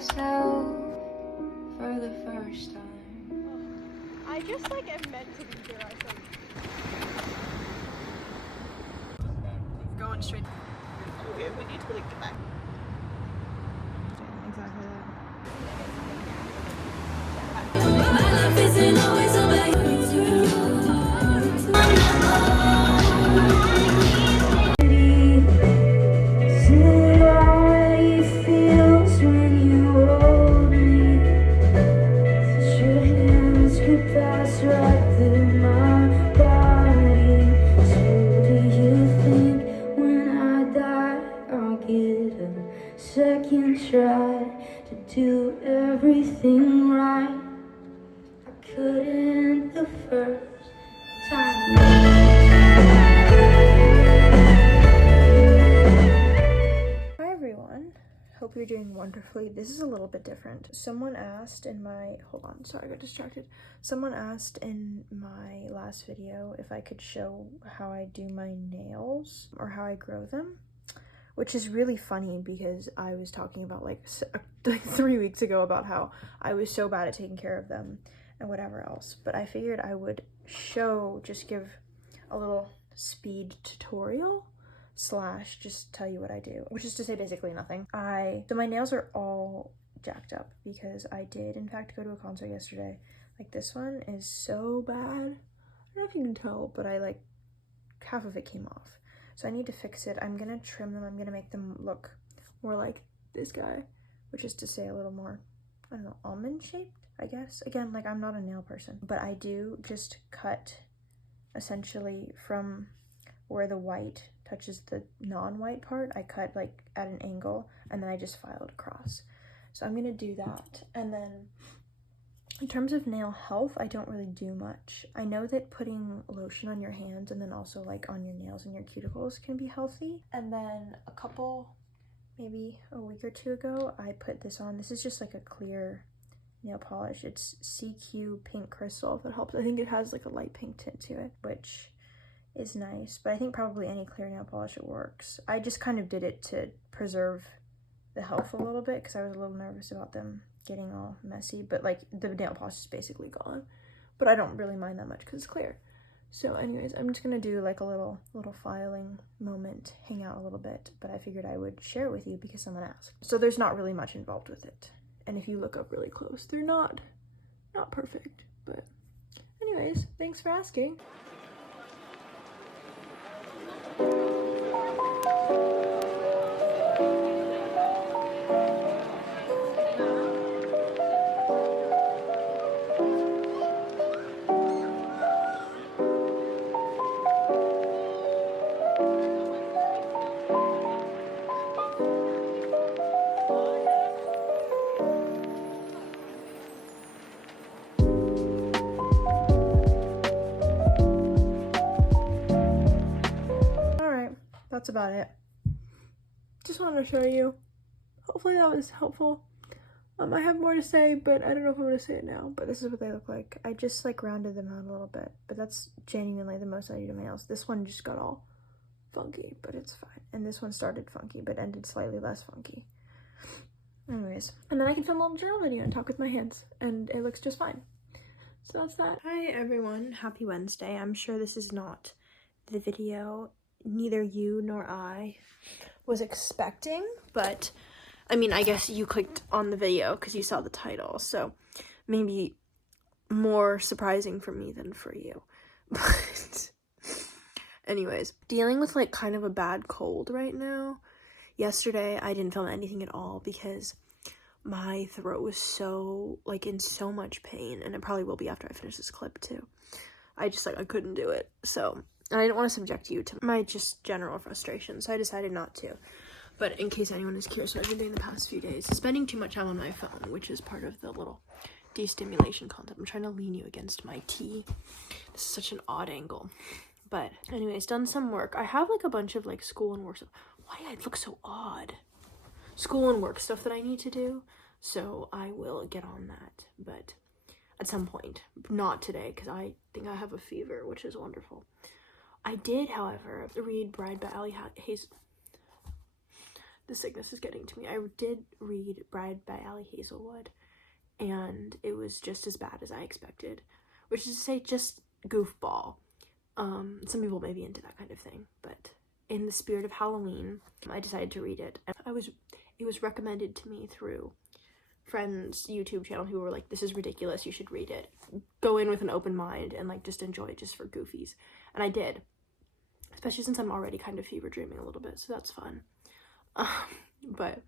myself for the first time. I just like am meant to be here, I think. Going straight. Okay, we need to like get back. Exactly that. My life isn't always about you. Second try to do everything right. I couldn't the first time. Hi everyone, hope you're doing wonderfully. This is a little bit different. Someone asked in my, hold on, sorry, I got distracted. Someone asked in my last video if I could show how I do my nails or how I grow them. Which is really funny because I was talking about like 3 weeks ago about how I was so bad at taking care of them and whatever else. But I figured I would just give a little speed tutorial / just tell you what I do, which is to say basically nothing. So my nails are all jacked up because I did in fact go to a concert yesterday. Like this one is so bad. I don't know if you can tell, but half of it came off. So I need to fix it. I'm gonna trim them. I'm gonna make them look more like this guy, which is to say a little more, I don't know, almond shaped, I guess. Again, like I'm not a nail person, but I do just cut essentially from where the white touches the non-white part. I cut like at an angle and then I just file it across. So I'm gonna do that. And then in terms of nail health, I don't really do much. I know that putting lotion on your hands and then also like on your nails and your cuticles can be healthy. And then maybe a week or two ago, I put this on. This is just like a clear nail polish. It's CQ Pink Crystal, if it helps. I think it has like a light pink tint to it, which is nice. But I think probably any clear nail polish, it works. I just kind of did it to preserve the health a little bit because I was a little nervous about them getting all messy, but like the nail polish is basically gone, but I don't really mind that much because it's clear. So anyways, I'm just gonna do like a little filing moment, hang out a little bit, but I figured I would share it with you because someone asked. So there's not really much involved with it, and if you look up really close, they're not perfect, but anyways, thanks for asking. That's about it. Just wanted to show you. Hopefully that was helpful. I have more to say, but I don't know if I'm going to say it now, but this is what they look like. I just like rounded them out a little bit, but that's genuinely the most I do to my nails. This one just got all funky, but it's fine. And this one started funky, but ended slightly less funky. Anyways, and then I can film a little journal video and talk with my hands, and it looks just fine. So that's that. Hi everyone, happy Wednesday. I'm sure this is not the video neither you nor I was expecting, but I mean, I guess you clicked on the video because you saw the title, so maybe more surprising for me than for you. But anyways, dealing with like kind of a bad cold right now. Yesterday I didn't film anything at all because my throat was so like in so much pain, and it probably will be after I finish this clip too. I couldn't do it, so I didn't want to subject you to my just general frustration, so I decided not to. But in case anyone is curious what I've been doing the past few days, spending too much time on my phone, which is part of the little destimulation concept. I'm trying to lean you against my tea. This is such an odd angle. But anyways, done some work. I have like a bunch of like school and work stuff. Why do I look so odd? School and work stuff that I need to do. So I will get on that, but at some point. Not today, because I think I have a fever, which is wonderful. I did, however, read Bride by Ali Hazel. the sickness is getting to me. I did read Bride by Ali Hazelwood, and it was just as bad as I expected, which is to say just goofball. Some people may be into that kind of thing, but in the spirit of Halloween, I decided to read it. And it was recommended to me through friends' YouTube channel who were like, this is ridiculous, you should read it. Go in with an open mind and like just enjoy it just for goofies. And I did, especially since I'm already kind of fever dreaming a little bit, so that's fun. But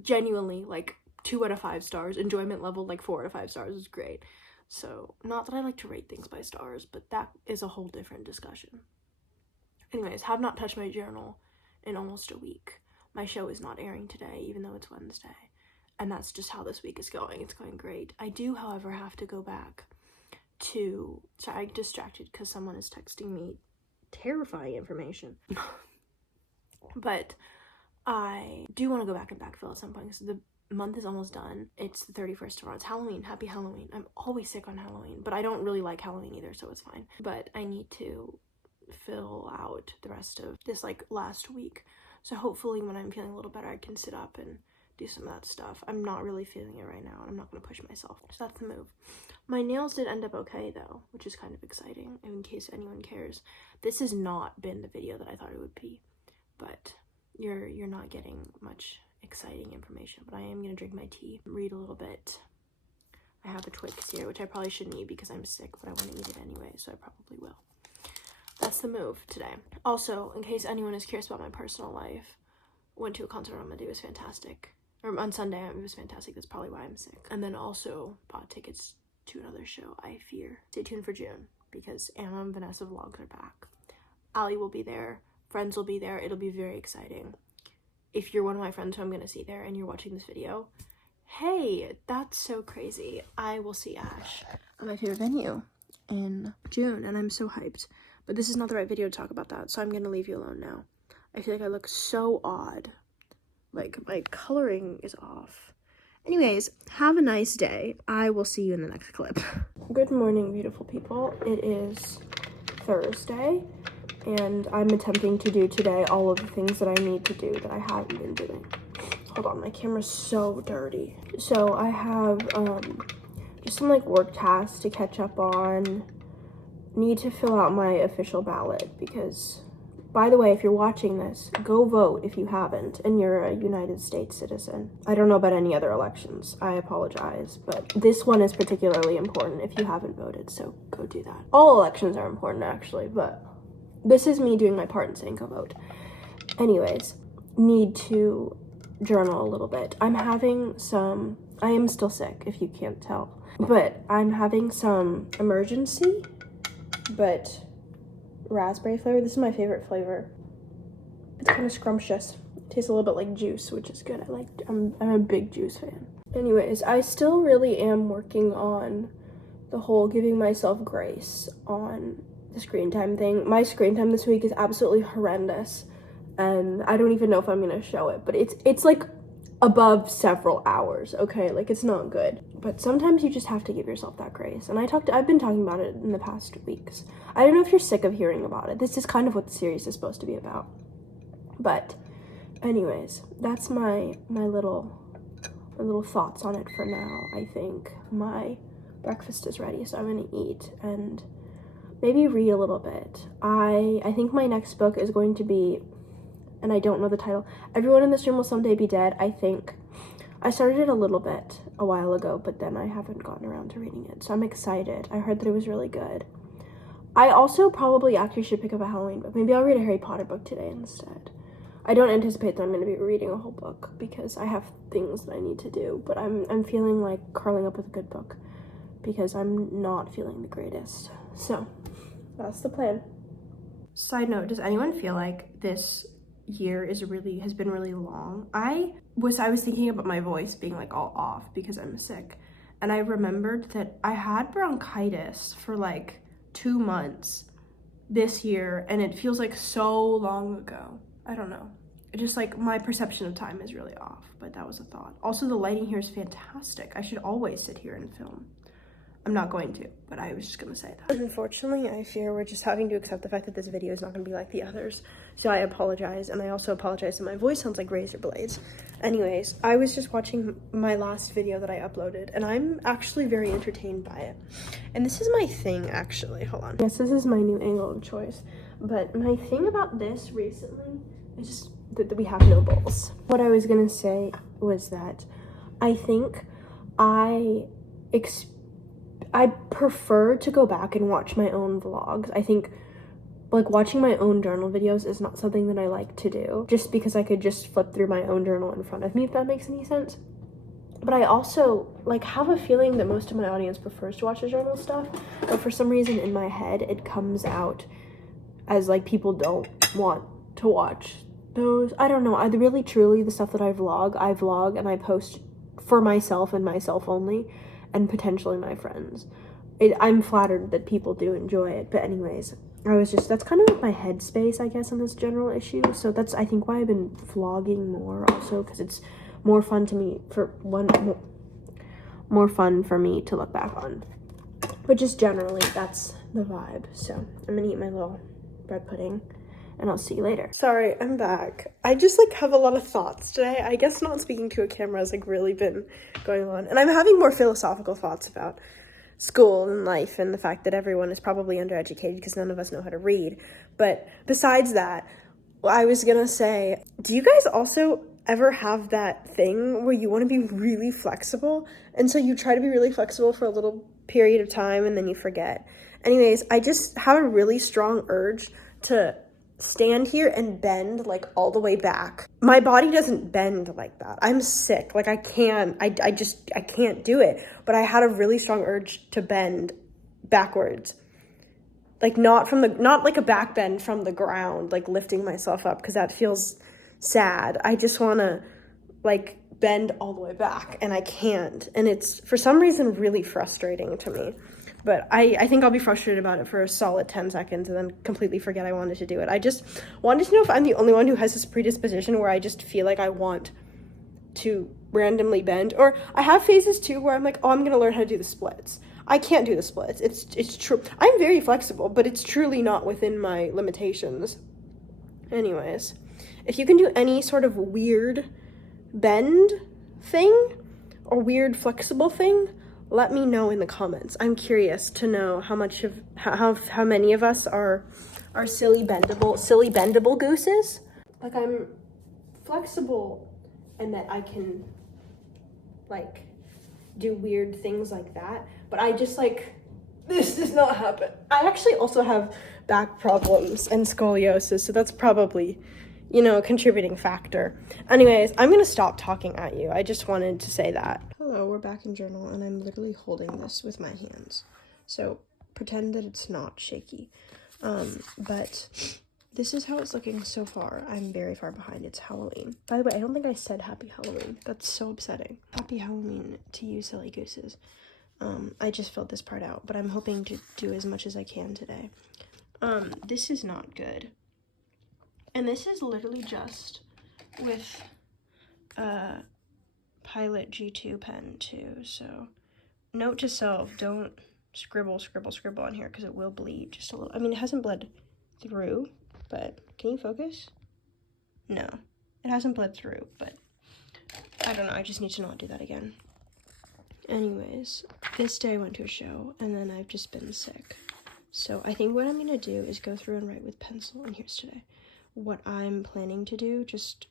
genuinely, like 2 out of 5 stars. Enjoyment level like 4 out of 5 stars is great. So not that I like to rate things by stars, but that is a whole different discussion. Anyways, have not touched my journal in almost a week. My show is not airing today, even though it's Wednesday. And that's just how this week is going. It's going great. I do, however, have to go back to... Sorry, I'm distracted because someone is texting me terrifying information. But I do want to go back and backfill at some point because the month is almost done. It's the 31st tomorrow. It's Halloween. Happy Halloween. I'm always sick on Halloween, but I don't really like Halloween either, so it's fine. But I need to fill out the rest of this like last week. So hopefully when I'm feeling a little better, I can sit up and do some of that stuff. I'm not really feeling it right now, and I'm not going to push myself. So that's the move. My nails did end up okay, though, which is kind of exciting, in case anyone cares. This has not been the video that I thought it would be, but you're not getting much exciting information. But I am going to drink my tea, read a little bit. I have a Twix here, which I probably shouldn't eat because I'm sick, but I want to eat it anyway, so I probably will. That's the move today. Also, in case anyone is curious about my personal life, went to a concert on Monday. It was fantastic. Or on Sunday, it was fantastic. That's probably why I'm sick. And then also bought tickets to another show, I fear. Stay tuned for June, because Anna and Vanessa vlogs are back. Ali will be there. Friends will be there. It'll be very exciting. If you're one of my friends who I'm going to see there and you're watching this video, hey, that's so crazy. I will see Ash at my favorite venue in June, and I'm so hyped. But this is not the right video to talk about that, so I'm going to leave you alone now. I feel like I look so odd. Like, my coloring is off. Anyways, have a nice day. I will see you in the next clip. Good morning, beautiful people. It is Thursday, and I'm attempting to do today all of the things that I need to do that I haven't been doing. Hold on, my camera's so dirty. So I have just some like work tasks to catch up on. Need to fill out my official ballot because, by the way, if you're watching this, go vote if you haven't and you're a United States citizen. I don't know about any other elections. I apologize, but this one is particularly important if you haven't voted, so go do that. All elections are important, actually, but this is me doing my part and saying go vote. Anyways, need to journal a little bit. I am still sick, if you can't tell, but I'm having some emergency, but raspberry flavor. This is my favorite flavor. It's kind of scrumptious. It tastes a little bit like juice, which is good. I'm a big juice fan. Anyways, I still really am working on the whole giving myself grace on the screen time thing. My screen time this week is absolutely horrendous, and I don't even know if I'm gonna show it, but it's like above several hours, okay? Like, it's not good. But sometimes you just have to give yourself that grace. And I've been talking about it in the past weeks. I don't know if you're sick of hearing about it. This is kind of what the series is supposed to be about. But anyways, that's my little thoughts on it for now. I think my breakfast is ready, so I'm gonna eat and maybe read a little bit. I think my next book is going to be, and I don't know the title, Everyone in This Room Will Someday Be Dead, I think. I started it a little bit a while ago, but then I haven't gotten around to reading it, so I'm excited. I heard that it was really good. I also probably actually should pick up a Halloween book. Maybe I'll read a Harry Potter book today instead. I don't anticipate that I'm going to be reading a whole book because I have things that I need to do, but I'm feeling like curling up with a good book because I'm not feeling the greatest. So, that's the plan. Side note, does anyone feel like this year has been really long? I was thinking about my voice being like all off because I'm sick, and I remembered that I had bronchitis for like 2 months this year, and it feels like so long ago. I don't know, it just like my perception of time is really off, but that was a thought. Also, the lighting here is fantastic. I should always sit here and film. I'm not going to, but I was just gonna say that. Unfortunately, I fear we're just having to accept the fact that this video is not gonna be like the others. So I apologize, and I also apologize that my voice sounds like razor blades. Anyways, I was just watching my last video that I uploaded, and I'm actually very entertained by it. And this is my thing, actually. Hold on. Yes, this is my new angle of choice. But my thing about this recently is just that we have no balls. What I was gonna say was that I think I prefer to go back and watch my own vlogs. I think like watching my own journal videos is not something that I like to do, just because I could just flip through my own journal in front of me, if that makes any sense. But I also like have a feeling that most of my audience prefers to watch the journal stuff, but for some reason in my head it comes out as like people don't want to watch those. I don't know. I really truly, the stuff that I vlog and I post for myself and myself only, and potentially my friends. I'm flattered that people do enjoy it, but anyways, that's kind of like my headspace, I guess, on this general issue. So that's, I think, why I've been vlogging more also, because it's more fun to me more fun for me to look back on. But just generally, that's the vibe. So I'm gonna eat my little bread pudding, and I'll see you later. Sorry, I'm back. I just like have a lot of thoughts today. I guess not speaking to a camera has like really been going on, and I'm having more philosophical thoughts about school and life and the fact that everyone is probably undereducated because none of us know how to read. But besides that, I was gonna say, do you guys also ever have that thing where you want to be really flexible, and so you try to be really flexible for a little period of time and then you forget? Anyways, I just have a really strong urge to stand here and bend like all the way back. My body doesn't bend like that. I'm sick. Like I can't do it. But I had a really strong urge to bend backwards. Like not like a back bend from the ground, like lifting myself up, because that feels sad. I just want to like bend all the way back, and I can't. And it's for some reason really frustrating to me. But I think I'll be frustrated about it for a solid 10 seconds and then completely forget I wanted to do it. I just wanted to know if I'm the only one who has this predisposition where I just feel like I want to randomly bend. Or I have phases too where I'm like, oh, I'm going to learn how to do the splits. I can't do the splits. It's true. I'm very flexible, but it's truly not within my limitations. Anyways, if you can do any sort of weird bend thing or weird flexible thing, let me know in the comments. I'm curious to know how many of us are silly bendable gooses. Like I'm flexible and that I can like do weird things like that, but I just like, this does not happen. I actually also have back problems and scoliosis, so that's probably, a contributing factor. Anyways, I'm gonna stop talking at you. I just wanted to say that. Hello, we're back in journal, and I'm literally holding this with my hands. So pretend that it's not shaky. But this is how it's looking so far. I'm very far behind. It's Halloween. By the way, I don't think I said Happy Halloween. That's so upsetting. Happy Halloween to you silly gooses. I just filled this part out, but I'm hoping to do as much as I can today. This is not good. And this is literally just with Pilot G2 pen too, so note to self, don't scribble on here because it will bleed just a little. I mean, it hasn't bled through, but can you focus? No, it hasn't bled through, but I don't know, I just need to not do that again. Anyways, this day I went to a show and then I've just been sick. So I think what I'm gonna do is go through and write with pencil, and here's today. What I'm planning to do, just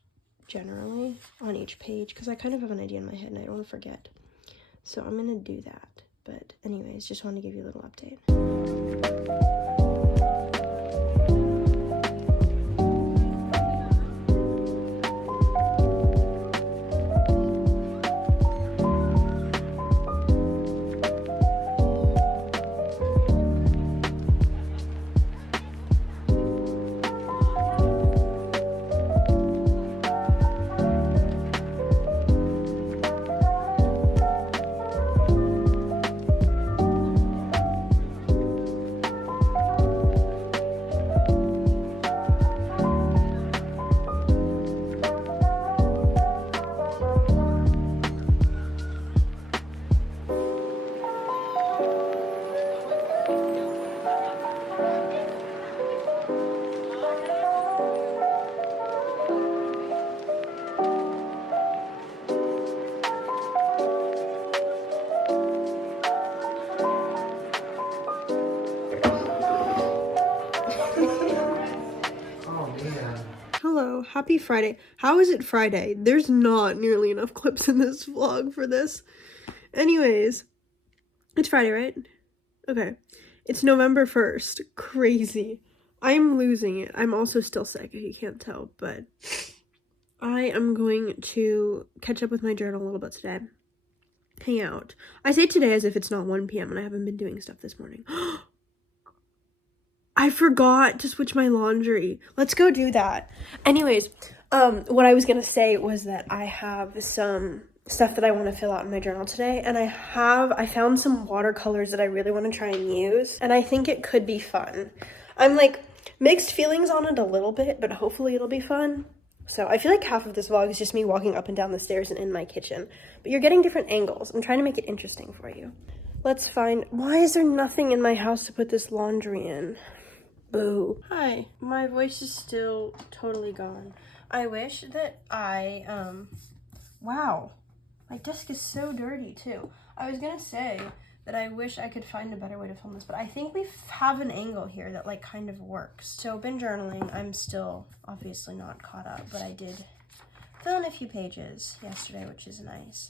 generally on each page, because I kind of have an idea in my head and I don't want to forget. So I'm gonna do that. But anyways, just wanted to give you a little update. Happy Friday. How is it Friday? There's not nearly enough clips in this vlog for this. Anyways, it's Friday, right? Okay. It's November 1st. Crazy. I'm losing it. I'm also still sick, if you can't tell, but I am going to catch up with my journal a little bit today. Hang out. I say today as if it's not 1 p.m. and I haven't been doing stuff this morning. I forgot to switch my laundry. Let's go do that. Anyways, what I was gonna say was that I have some stuff that I want to fill out in my journal today, and I found some watercolors that I really want to try and use, and I think it could be fun. I'm like mixed feelings on it a little bit, but hopefully it'll be fun. So I feel like half of this vlog is just me walking up and down the stairs and in my kitchen, but you're getting different angles. I'm trying to make it interesting for you. Let's find, why is there nothing in my house to put this laundry in? Boo. Hi, my voice is still totally gone. I wish that wow, my desk is so dirty too. I was gonna say that I wish I could find a better way to film this, but I think we have an angle here that like kind of works. So been journaling, I'm still obviously not caught up, but I did fill in a few pages yesterday, which is nice.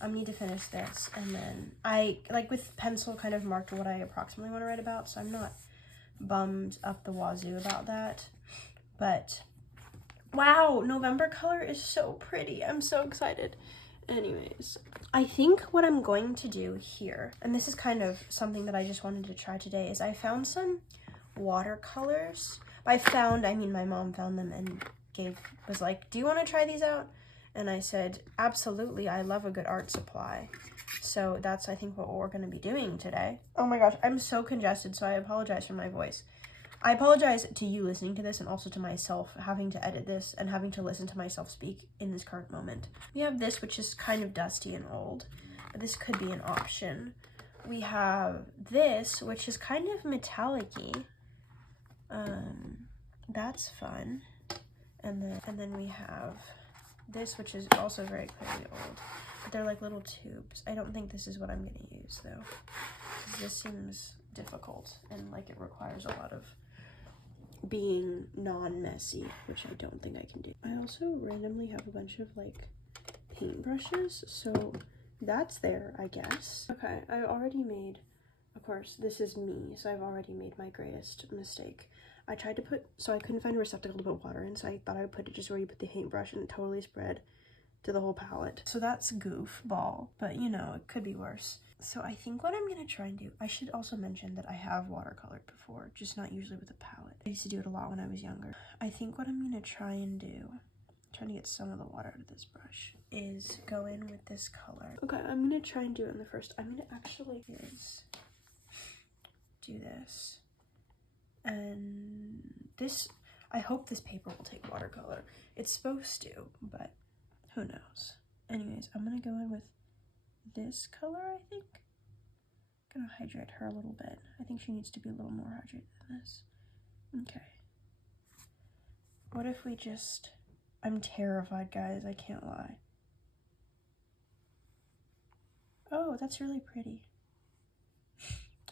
I need to finish this, and then I, like with pencil, kind of marked what I approximately want to write about, so I'm not bummed up the wazoo about that. But wow, November color is so pretty. I'm so excited. Anyways, I think what I'm going to do here, and this is kind of something that I just wanted to try today, is I found some watercolors. By found, I mean my mom found them and was like, do you want to try these out? And I said, absolutely, I love a good art supply. So that's, I think, what we're going to be doing today. Oh my gosh, I'm so congested, so I apologize for my voice. I apologize to you listening to this, and also to myself having to edit this and having to listen to myself speak in this current moment. We have this, which is kind of dusty and old. This could be an option. We have this, which is kind of metallic-y. That's fun. And then we have this, which is also very clearly old. But they're like little tubes. I don't think this is what I'm going to use, though. Because this seems difficult, and like it requires a lot of being non-messy, which I don't think I can do. I also randomly have a bunch of like paintbrushes, so that's there, I guess. Okay, I already made, of course, this is me, so I've already made my greatest mistake. I tried to put, so I couldn't find a receptacle to put water in, so I thought I would put it just where you put the paintbrush, and it totally spread to the whole palette. So that's goofball, but you know, it could be worse. So I think what I'm gonna try and do, I should also mention that I have watercolored before, just not usually with a palette. I used to do it a lot when I was younger. I think what I'm gonna try and do, trying to get some of the water out of this brush, is go in with this color. Okay, I'm gonna try and do it in the first. I'm gonna actually do this. And this, I hope this paper will take watercolor. It's supposed to, but who knows. Anyways, I'm gonna go in with this color, I think. I'm gonna hydrate her a little bit. I think she needs to be a little more hydrated than this. Okay. What if we just, I'm terrified, guys, I can't lie. Oh, that's really pretty.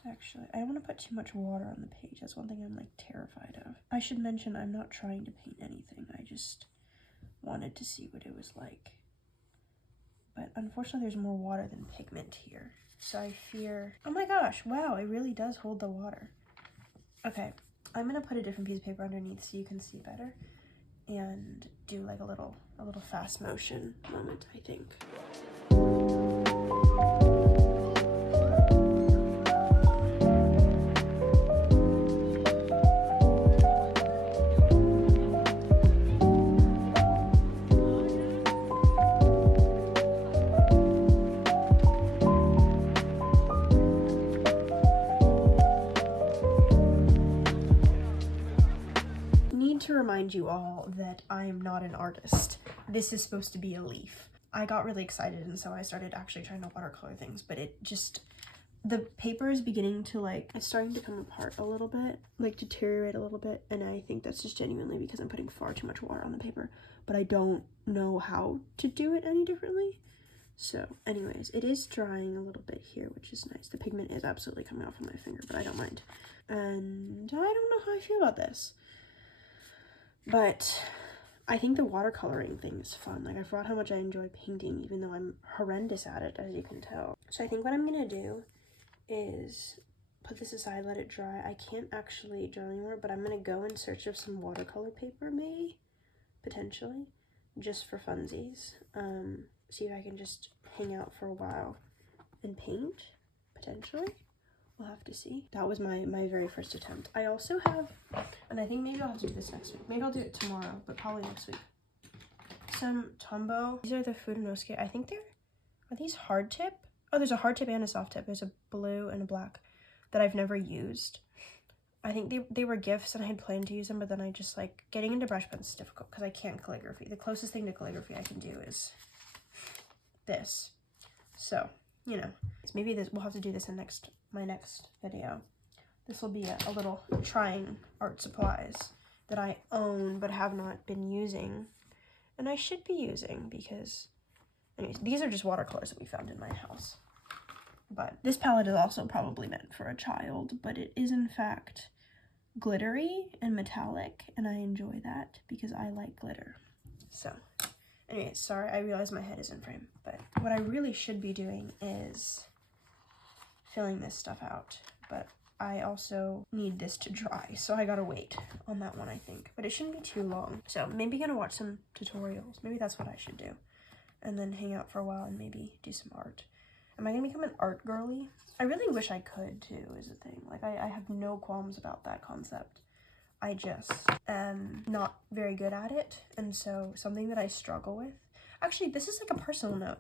Actually, I don't want to put too much water on the page. That's one thing I'm like terrified of. I should mention I'm not trying to paint anything. I just wanted to see what it was like. But unfortunately there's more water than pigment here. So I fear, oh my gosh, wow, it really does hold the water. Okay, I'm gonna put a different piece of paper underneath so you can see better and do like a little fast motion moment, I think. To remind you all that I am not an artist. This is supposed to be a leaf. I got really excited, and so I started actually trying to watercolor things, but it just, the paper is beginning to like, it's starting to come apart a little bit, like deteriorate a little bit, and I think that's just genuinely because I'm putting far too much water on the paper, but I don't know how to do it any differently. So anyways, it is drying a little bit here, which is nice. The pigment is absolutely coming off of my finger, but I don't mind. And I don't know how I feel about this. But I think the watercoloring thing is fun. Like, I forgot how much I enjoy painting, even though I'm horrendous at it, as you can tell. So I think what I'm gonna do is put this aside, let it dry. I can't actually draw anymore, but I'm gonna go in search of some watercolor paper, maybe, potentially, just for funsies. See if I can just hang out for a while and paint, potentially. We'll have to see. That was my very first attempt. I also have, and I think maybe I'll have to do this next week. Maybe I'll do it tomorrow, but probably next week. Some Tombow. These are the Fudonosuke. I think are these hard tip? Oh, there's a hard tip and a soft tip. There's a blue and a black that I've never used. I think they were gifts and I had planned to use them, but then I just like, getting into brush pens is difficult because I can't calligraphy. The closest thing to calligraphy I can do is this. So, you know, maybe we'll have to do this in my next video. This will be a little trying art supplies that I own but have not been using, and I should be using because, anyways, these are just watercolors that we found in my house. But this palette is also probably meant for a child, but it is in fact glittery and metallic, and I enjoy that because I like glitter. So anyways, sorry, I realize my head is in frame, but what I really should be doing is filling this stuff out, but I also need this to dry, so I gotta wait on that one, I think, but it shouldn't be too long. So maybe gonna watch some tutorials. Maybe that's what I should do, and then hang out for a while and maybe do some art. Am I gonna become an art girly? I really wish I could too, is the thing. Like, I have no qualms about that concept. I just am not very good at it, and so something that I struggle with. Actually, this is like a personal note.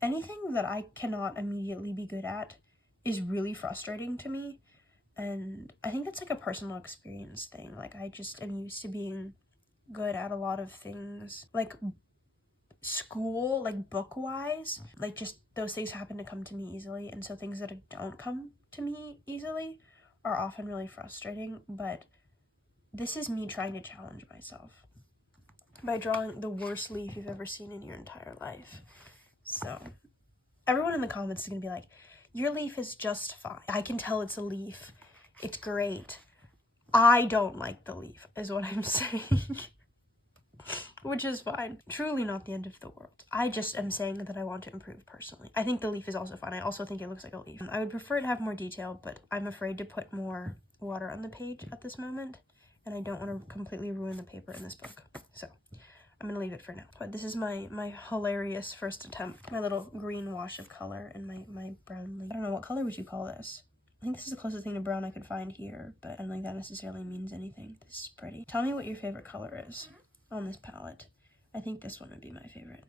Anything that I cannot immediately be good at is really frustrating to me, and I think that's like a personal experience thing. Like, I just am used to being good at a lot of things, like school, like book-wise, like just those things happen to come to me easily, and so things that don't come to me easily are often really frustrating. But this is me trying to challenge myself by drawing the worst leaf you've ever seen in your entire life. So everyone in the comments is gonna be like, your leaf is just fine. I can tell it's a leaf. It's great. I don't like the leaf, is what I'm saying. Which is fine. Truly not the end of the world. I just am saying that I want to improve personally. I think the leaf is also fine. I also think it looks like a leaf. I would prefer it to have more detail, but I'm afraid to put more water on the page at this moment, and I don't want to completely ruin the paper in this book. So I'm gonna leave it for now. But this is my hilarious first attempt. My little green wash of color and my brown leaf. I don't know, what color would you call this? I think this is the closest thing to brown I could find here, but I don't think that necessarily means anything. This is pretty. Tell me what your favorite color is on this palette. I think this one would be my favorite.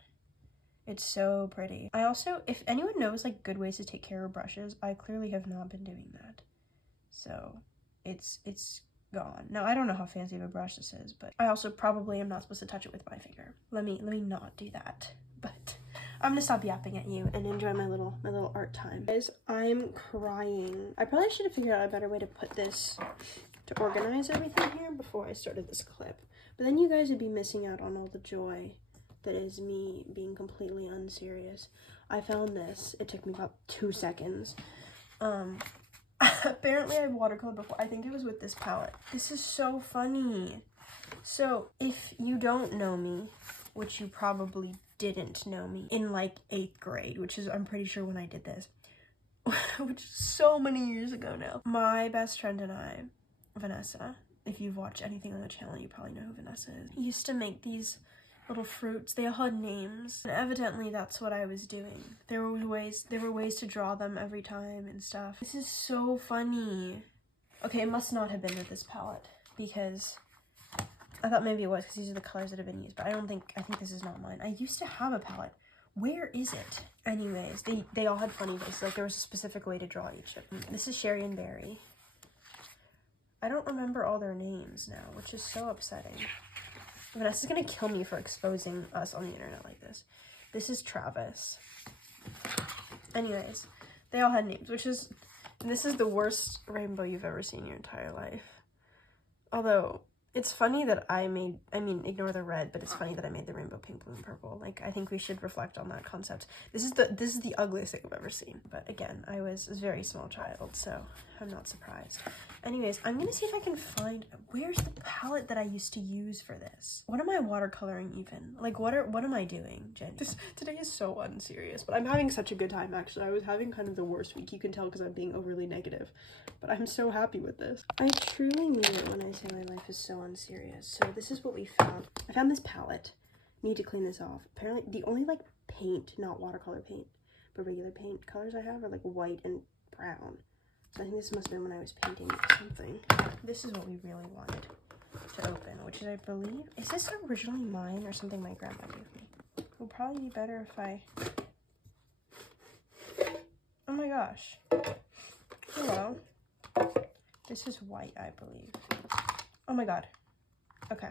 It's so pretty. I also, if anyone knows like good ways to take care of brushes, I clearly have not been doing that. So it's gone. Now, I don't know how fancy of a brush this is, but I also probably am not supposed to touch it with my finger. Let me not do that. But I'm gonna stop yapping at you and enjoy my little art time. Guys, I'm crying. I probably should have figured out a better way to put this, to organize everything here before I started this clip. But then you guys would be missing out on all the joy that is me being completely unserious. I found this. It took me about 2 seconds. Apparently I've watercolored before. I think it was with this palette. This is so funny. So if you don't know me, which you probably didn't know me in like 8th grade, which is, I'm pretty sure when I did this, which is so many years ago now. My best friend and I, Vanessa, if you've watched anything on the channel, you probably know who Vanessa is, used to make these little fruits. They all had names, and evidently that's what I was doing. There were ways to draw them every time and stuff. This is so funny. Okay, it must not have been with this palette, because I thought maybe it was, because these are the colors that have been used, but I think this is not mine. I used to have a palette. Where is it? Anyways, they all had funny faces. Like, there was a specific way to draw each of them. This is Sherry and Barry. I don't remember all their names now, which is so upsetting. Vanessa's gonna kill me for exposing us on the internet like this. This is Travis. Anyways, they all had names, this is the worst rainbow you've ever seen in your entire life. Although, It's funny that ignore the red, but it's funny that I made the rainbow pink, blue, and purple. Like, I think we should reflect on that concept. This is the ugliest thing I've ever seen. But again, I was a very small child, so I'm not surprised. Anyways, I'm gonna see if I can find, where's the palette that I used to use for this? What am I watercoloring even? Like, what am I doing, Jen? Today is so unserious, but I'm having such a good time, actually. I was having kind of the worst week. You can tell because I'm being overly negative, but I'm so happy with this. I truly mean it when I say my life is so unserious. So this is what we found. I found this palette. Need to clean this off. Apparently the only like paint, not watercolor paint, but regular paint colors I have are like white and brown. So I think this must have been when I was painting something. This is what we really wanted to open, which is, I believe, is this originally mine or something my grandma gave me? It would probably be better if I, oh my gosh. Hello. This is white, I believe. Oh my god. Okay.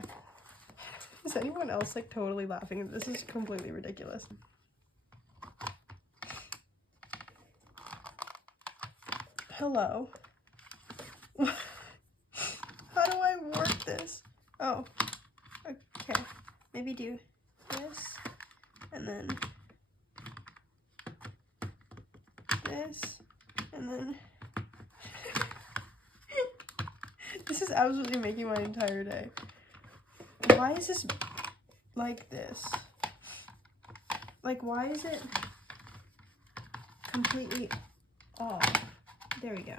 Is anyone else like totally laughing? This is completely ridiculous. Hello. How do I work this? Oh. Okay. Maybe do this. And then this. And then this is absolutely making my entire day. Why is this like this? Like, why is it completely off? There we go.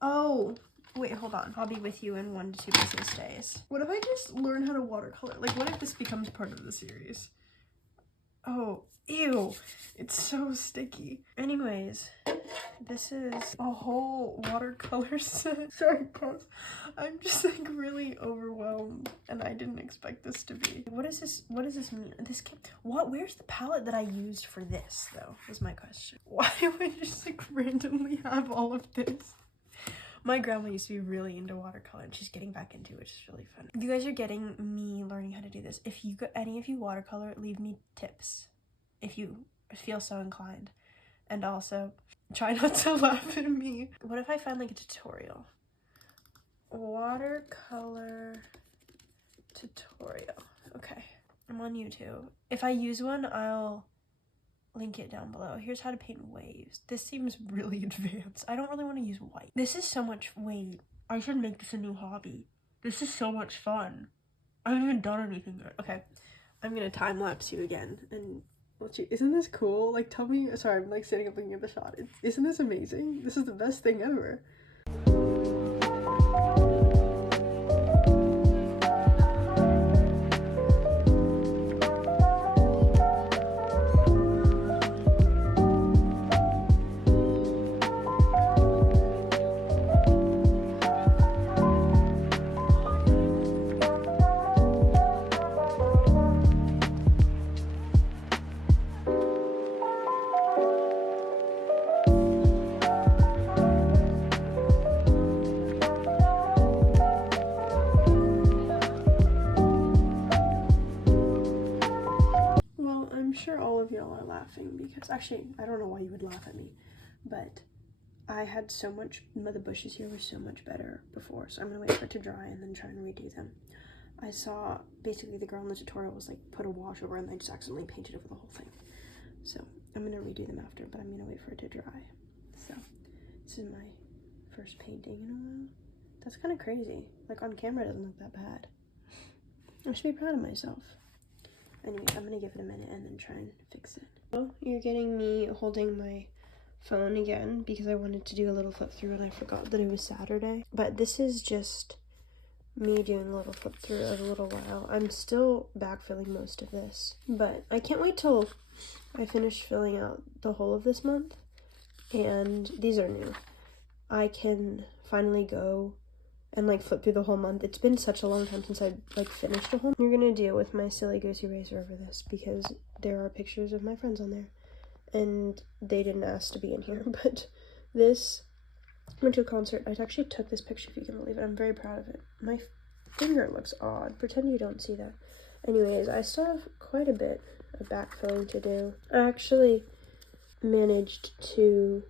Oh, wait, hold on. I'll be with you in 1 to 2 business days. What if I just learn how to watercolor? Like, what if this becomes part of the series? Oh, ew. It's so sticky. Anyways, this is a whole watercolor set. Sorry, guys. I'm just like really overwhelmed, and I didn't expect this to be. What is this? What does this mean? This came, what? Where's the palette that I used for this, though? Is my question. Why would I just like randomly have all of this? My grandma used to be really into watercolor, and she's getting back into it, which is really fun. If you guys are getting me learning how to do this, if you got any of you watercolor, leave me tips if you feel so inclined. And also, try not to laugh at me. What if I find like a tutorial? Watercolor tutorial. Okay, I'm on YouTube. If I use one, I'll link it down below. Here's how to paint waves. This seems really advanced. I don't really want to use white. This is so much weight. I should make this a new hobby. This is so much fun. I haven't even done anything yet. Okay, I'm gonna time lapse you again and let you. Isn't this cool? Like, tell me. Sorry, I'm like sitting up looking at the shot. Isn't this amazing? This is the best thing ever. I'm sure all of y'all are laughing because, actually, I don't know why you would laugh at me, but I had so much, the bushes here were so much better before, so I'm gonna wait for it to dry and then try and redo them. I saw, basically the girl in the tutorial was like, put a wash over and they just accidentally painted over the whole thing. So I'm gonna redo them after, but I'm gonna wait for it to dry. So this is my first painting in a while. That's kind of crazy. Like, on camera it doesn't look that bad. I should be proud of myself. Anyway, I'm gonna give it a minute and then try and fix it. Oh, you're getting me holding my phone again because I wanted to do a little flip through and I forgot that it was Saturday. But this is just me doing a little flip through of a little while. I'm still backfilling most of this, but I can't wait till I finish filling out the whole of this month. And these are new. I can finally go and like flip through the whole month. It's been such a long time since I like finished a whole. You're gonna deal with my silly goose eraser over this because there are pictures of my friends on there and they didn't ask to be in here. But this, I went to a concert. I actually took this picture, if you can believe it. I'm very proud of it. My finger looks odd. Pretend you don't see that. Anyways, I still have quite a bit of backfilling to do. I actually managed to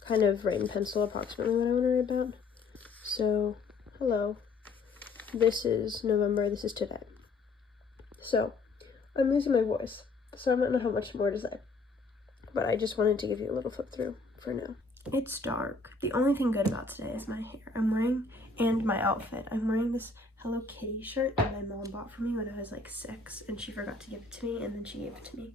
kind of write in pencil approximately what I want to write about. So, hello. This is November, this is today. So, I'm losing my voice, so I don't know how much more to say. But I just wanted to give you a little flip through for now. It's dark. The only thing good about today is my hair. And my outfit. I'm wearing this Hello Kitty shirt that my mom bought for me when I was like 6, and she forgot to give it to me, and then she gave it to me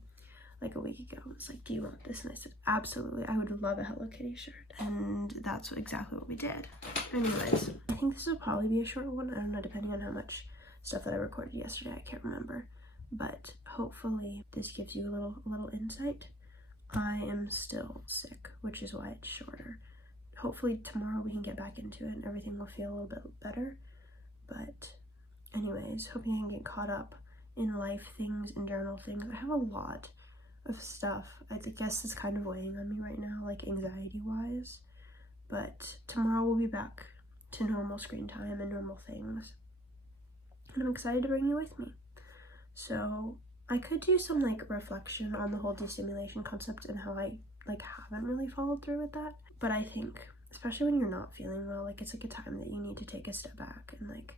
like a week ago. It's like, do you want this? And I said, absolutely, I would love a Hello Kitty shirt. And that's exactly what we did. Anyways, I think this will probably be a short one. I don't know, depending on how much stuff that I recorded yesterday. I can't remember. But hopefully this gives you a little insight. I am still sick, which is why it's shorter. Hopefully tomorrow we can get back into it and everything will feel a little bit better. But anyways, hoping I can get caught up in life things and journal things. I have a lot of stuff. I guess it's kind of weighing on me right now, like anxiety wise. But tomorrow we'll be back to normal screen time and normal things. And I'm excited to bring you with me. So I could do some like reflection on the whole destimulation concept and how I like haven't really followed through with that. But I think, especially when you're not feeling well, like it's like a time that you need to take a step back and like,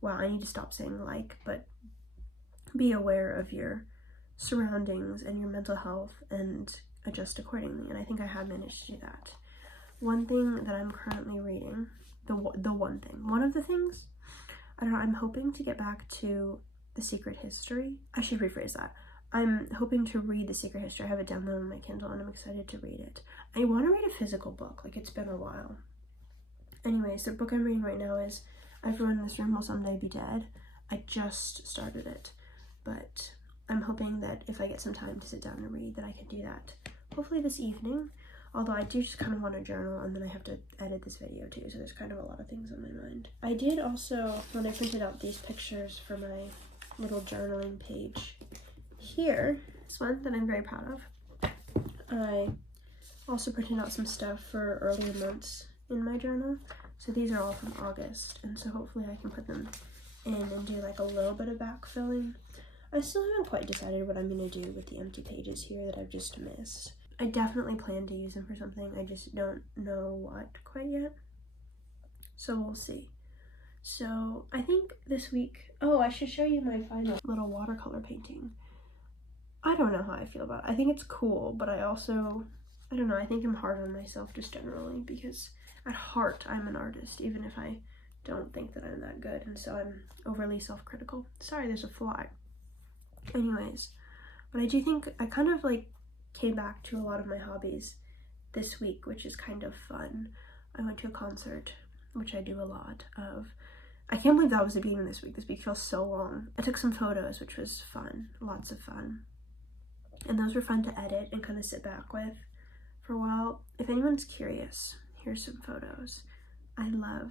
wow, I need to stop saying like, but be aware of your surroundings and your mental health and adjust accordingly. And I think I have managed to do that. One thing that I'm currently reading, one of the things, I don't know, I'm hoping to get back to The Secret History. I should rephrase that. I'm hoping to read The Secret History. I have it downloaded on my Kindle and I'm excited to read it. I want to read a physical book, like it's been a while. Anyways, the book I'm reading right now is Everyone in This Room Will Someday Be Dead. I just started it, but I'm hoping that if I get some time to sit down and read, that I can do that hopefully this evening. Although I do just kind of want to journal, and then I have to edit this video too, so there's kind of a lot of things on my mind. I did also, when I printed out these pictures for my little journaling page here, this one that I'm very proud of, I also printed out some stuff for earlier months in my journal. So these are all from August, and so hopefully I can put them in and do like a little bit of backfilling. I still haven't quite decided what I'm going to do with the empty pages here that I've just missed. I definitely plan to use them for something, I just don't know what quite yet. So we'll see. So I think this week, oh, I should show you my final little watercolor painting. I don't know how I feel about it. I think it's cool, but I don't know, I think I'm hard on myself just generally because at heart I'm an artist, even if I don't think that I'm that good, and so I'm overly self-critical. Sorry, there's a fly. Anyways, but I do think I kind of like came back to a lot of my hobbies this week, which is kind of fun. I went to a concert, which I do a lot of. I can't believe that was the beginning of this week. This week feels so long. I took some photos, which was fun, lots of fun. And those were fun to edit and kind of sit back with for a while. If anyone's curious, here's some photos. I love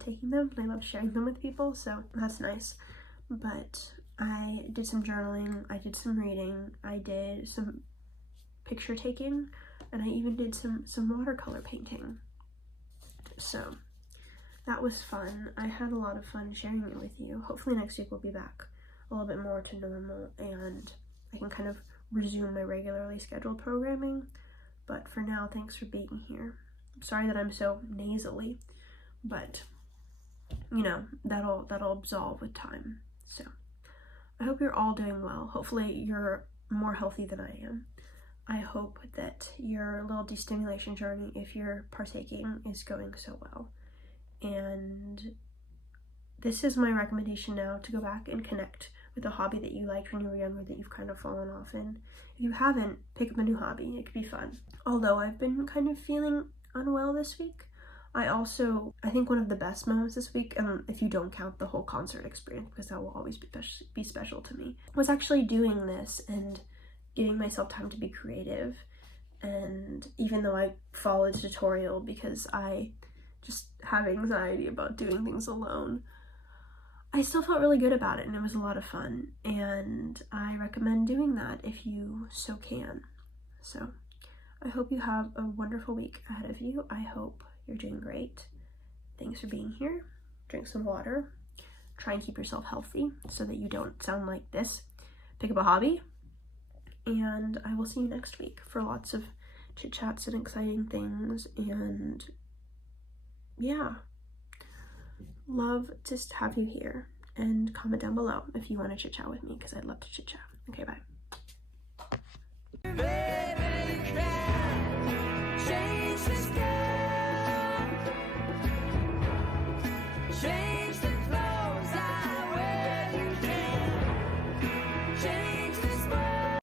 taking them, and I love sharing them with people, so that's nice. But I did some journaling, I did some reading, I did some picture taking, and I even did some watercolor painting. So that was fun. I had a lot of fun sharing it with you. Hopefully next week we'll be back a little bit more to normal and I can kind of resume my regularly scheduled programming. But for now, thanks for being here. I'm sorry that I'm so nasally, but you know, that'll absolve with time. So I hope you're all doing well. Hopefully you're more healthy than I am. I hope that your little destimulation journey, if you're partaking, is going so well. And this is my recommendation now, to go back and connect with a hobby that you liked when you were younger that you've kind of fallen off in. If you haven't, pick up a new hobby. It could be fun. Although I've been kind of feeling unwell this week, I think one of the best moments this week, and if you don't count the whole concert experience, because that will always be special to me, was actually doing this and giving myself time to be creative. And even though I followed a tutorial because I just have anxiety about doing things alone, I still felt really good about it, and it was a lot of fun, and I recommend doing that if you so can. So I hope you have a wonderful week ahead of you. I hope you're doing great. Thanks for being here. Drink some water. Try and keep yourself healthy so that you don't sound like this. Pick up a hobby. And I will see you next week for lots of chit chats and exciting things. And yeah, love to have you here, and comment down below if you want to chit chat with me because I'd love to chit chat. Okay, bye.